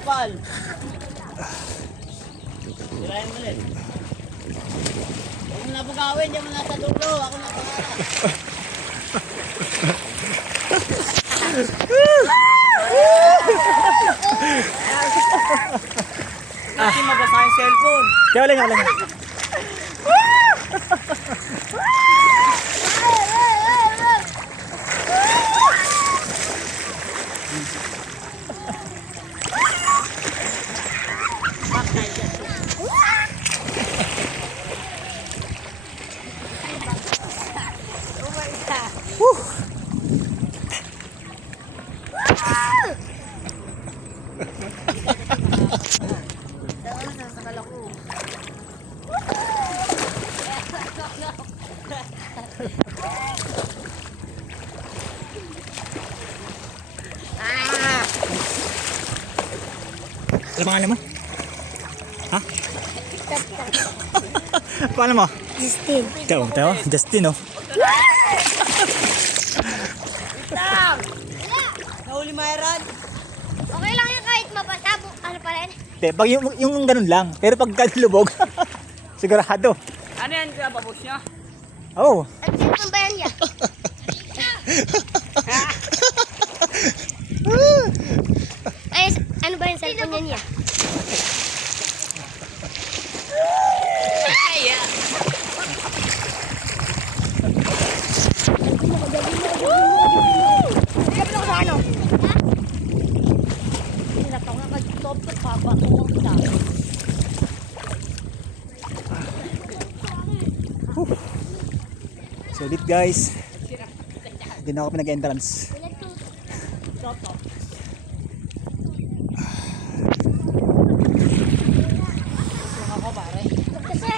Pal. Tirahin mo ulit. Huwag mo na bugawin, diyan mo nasa dulo. Ako na pangarap. Kasi mabasa yung cellphone. Kaya wala nga. Ano pangalan mo? Ha? Paano mo? Justin. Ikaw, Justin, oh. Nahuli Myron. Okay lang yan kahit mabasa. Ano pa rin? Pag yung ganun lang. Pero pag lubog, sigurado. Ano yan kaya babos niya? Oo. At cellphone ba yan niya? Ay, ano ba yung cellphone niya niya? Sabi ako sa ano? Sinataw nga kag-top to papatuwang kita. Sulit guys. Hindi na ako pinag-entrance. Ako pare. Kasi,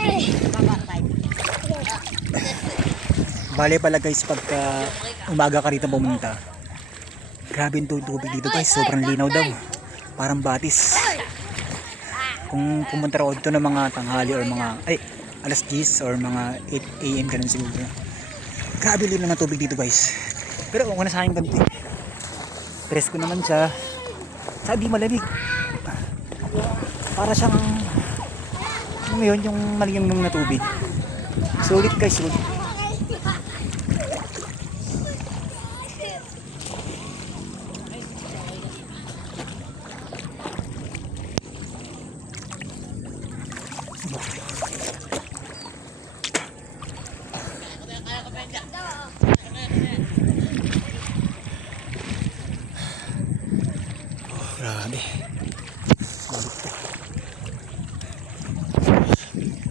Bale pala guys, pagka umaga ka rito pumunta, grabe yung tubig dito guys, sobrang linaw daw, parang batis. Kung pumunta ako dito ng mga tanghali or mga alas 10 or mga 8 AM ganun siguro, grabe linaw ng tubig dito guys. Pero kung na sa akin ganito, presko naman siya, sabi malamig, para siyang ano yun, yung maligam na tubig. Sulit guys, sulit. Grabe.